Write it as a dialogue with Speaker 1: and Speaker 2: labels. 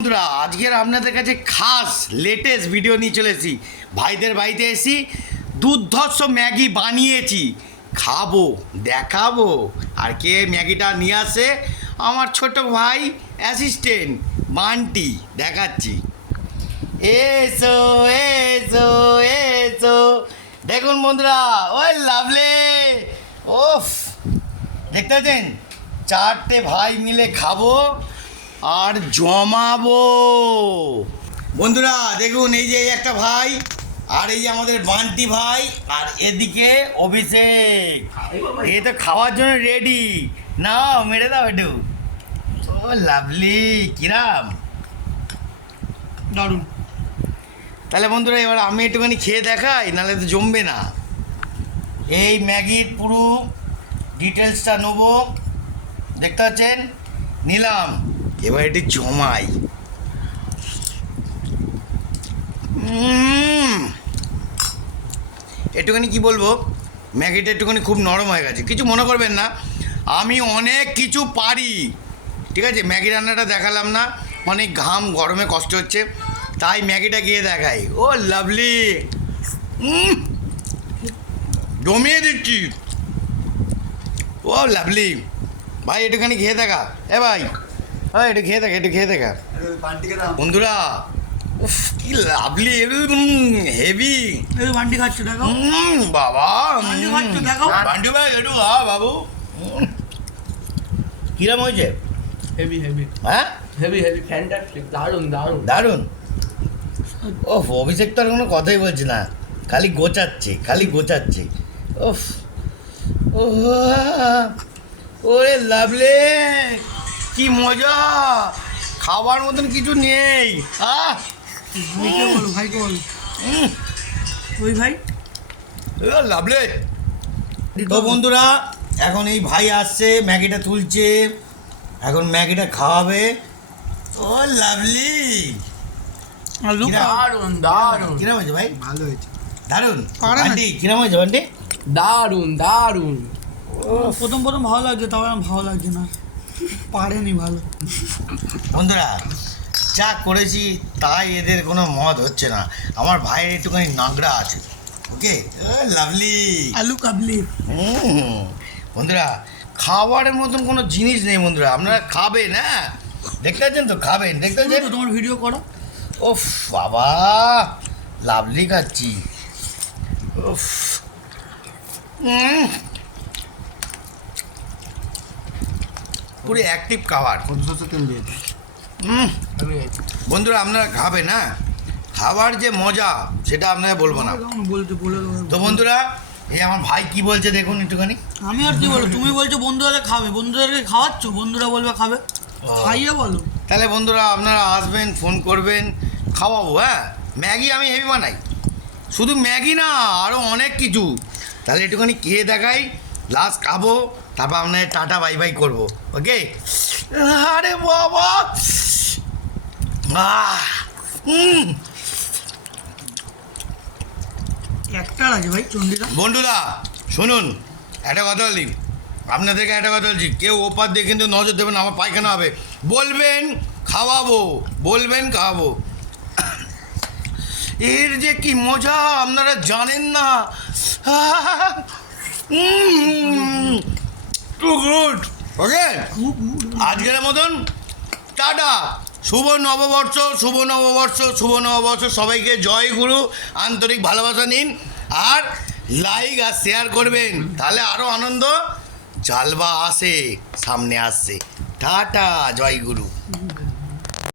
Speaker 1: বন্ধুরা আজকের আপনাদের কাছে খাস লেটেস্ট ভিডিও নিয়ে চলেছি ভাইদের বাড়িতে এসি দুর্ধর্ষ ম্যাগি বানিয়েছি। খাব, দেখাবো। আর কে ম্যাগিটা নিয়ে আসে? আমার ছোট ভাই অ্যাসিস্ট্যান্ট বান্টি, দেখাচ্ছি। এসো এসো এসো। দেখুন বন্ধুরা, ওই লাভলে। ওফ, দেখতে পাচ্ছেন? চারটে ভাই মিলে খাব। আর জমাবো। বন্ধুরা দেখুন এই যে একটা ভাই আর এই যে আমাদের বান্টি ভাই আর এদিকে অভিষেক। এ তো খাওয়ার জন্য রেডি নাও মেরে দাও একটু। ও লাভলি কিরাম।
Speaker 2: দারুণ।
Speaker 1: তাহলে বন্ধুরা এবার আমি একটুখানি খেয়ে দেখাই নাহলে তো জমবে না। এই ম্যাগির পুরো ডিটেলসটা নেব। দেখতে পাচ্ছেন? নিলাম। এবার এটি জমাই। একটুখানি কি বলব? ম্যাগিটা একটুখানি খুব নরম হয়ে গেছে। কিছু মনে করবেন না, আমি অনেক কিছু পারি। ঠিক আছে? ম্যাগি রান্নাটা দেখালাম না। অনেক ঘাম, গরমে কষ্ট হচ্ছে। তাই ম্যাগিটা গিয়ে দেখাই। ও, লাভলি। জমিয়ে দিচ্ছি। ও, লাভলি। ভাই, একটুখানি খেয়ে দেখা। এ ভাই। হ্যাঁ একটু খেয়ে দেখা একটু খেয়ে দেখা। বন্ধুরা উফ কি লাভলি হেভি
Speaker 2: ভান্ডি খাচ্ছ দেখো।
Speaker 1: বাবা
Speaker 2: বান্টু। বান্টু
Speaker 1: ভাই একটু খা বাবু। কিরম হয়েছে?
Speaker 3: হেভি হেভি
Speaker 1: হ্যাঁ?
Speaker 3: হেভি হেভি ফ্যান্টাস্টিক দারুণ দারুণ।
Speaker 1: দারুণ। ও অভিষেক তো আর কোনো কথাই বলছি না। খালি গোচাচ্ছি খালি গোচাচ্ছি। ওফ ও ওরে লাভলে। কি মজা? খাবার মতন কিছু নেই। আহ!
Speaker 2: ভাইকে বলো ভাইকে বলো।
Speaker 1: উম,
Speaker 2: ওই ভাই?
Speaker 1: লাভলে তো বন্ধুরা এখন এই ভাই আসছে ম্যাগিটা তুলছে এখন ম্যাগিটা খাওয়াবে। ও লাভলি?
Speaker 3: দারুণ দারুণ।
Speaker 1: কিরম হয়েছে ভাই?
Speaker 2: ভালো হয়েছে। না।
Speaker 1: আন্টি কিরম হয়েছে বান্টি
Speaker 3: দারুণ দারুণ।
Speaker 2: প্রথম প্রথম ভালো লাগছে আমার ভালো লাগছে না। পারেনি ভালো।
Speaker 1: বন্ধুরা যা করেছি তাই এদের কোনো মত হচ্ছে না। আমার ভাইয়ের একটুখানি নাগড়া আছে ওকে? লাভলি।
Speaker 2: আলু কাবলি।
Speaker 1: বন্ধুরা খাবারের মতন কোনো জিনিস নেই বন্ধুরা আপনারা খাবেন হ্যাঁ? দেখতে পাচ্ছেন তো খাবেন দেখতে পাচ্ছেন?
Speaker 2: তোমার ভিডিও করো।
Speaker 1: ওফ বাবা লাভলি খাচ্ছি। উফ পুরো অ্যাক্টিভ খাবার। বন্ধুরা আপনারা খাবেন না খাবার যে মজা সেটা আপনারা বলব না। তো বন্ধুরা এই আমার ভাই কি বলছে দেখুন একটুখানি।
Speaker 2: আমি আর কি বলব? তুমি বলছো বন্ধুরা খাবে। বন্ধুদেরকে খাওয়াচ্ছ? বন্ধুরা বলবে খাবে। খাইয়ে বলো।
Speaker 1: তাহলে বন্ধুরা আপনারা আসবেন ফোন করবেন খাওয়াবো হ্যাঁ? ম্যাগি আমি হেভি বানাই। শুধু ম্যাগি না আরও অনেক কিছু। তাহলে একটুখানি খেয়ে দেখাই লাস্ট খাব। তারপর আপনাদের টাটা বাই বাই করব। ওকে আরে বাবা! বন্ধুরা শুনুন একটা কথা বলি। আপনাদেরকে একটা কথা বলছি কেউ ওপার দিয়ে কিন্তু নজর দেবেন আমার পায়খানা হবে। বলবেন খাওয়াবো বলবেন খাওয়াবো। এর যে কি মজা আপনারা জানেন না। Too good. ওকে? আজকের মতন টাটা। শুভ নববর্ষ শুভ নববর্ষ শুভ নববর্ষ। সবাইকে জয় গুরু। আন্তরিক ভালোবাসা নিন আর লাইক আর শেয়ার করবেন। তাহলে আরও আনন্দ জালবা আসে, সামনে আসছে। টাটা, জয় গুরু।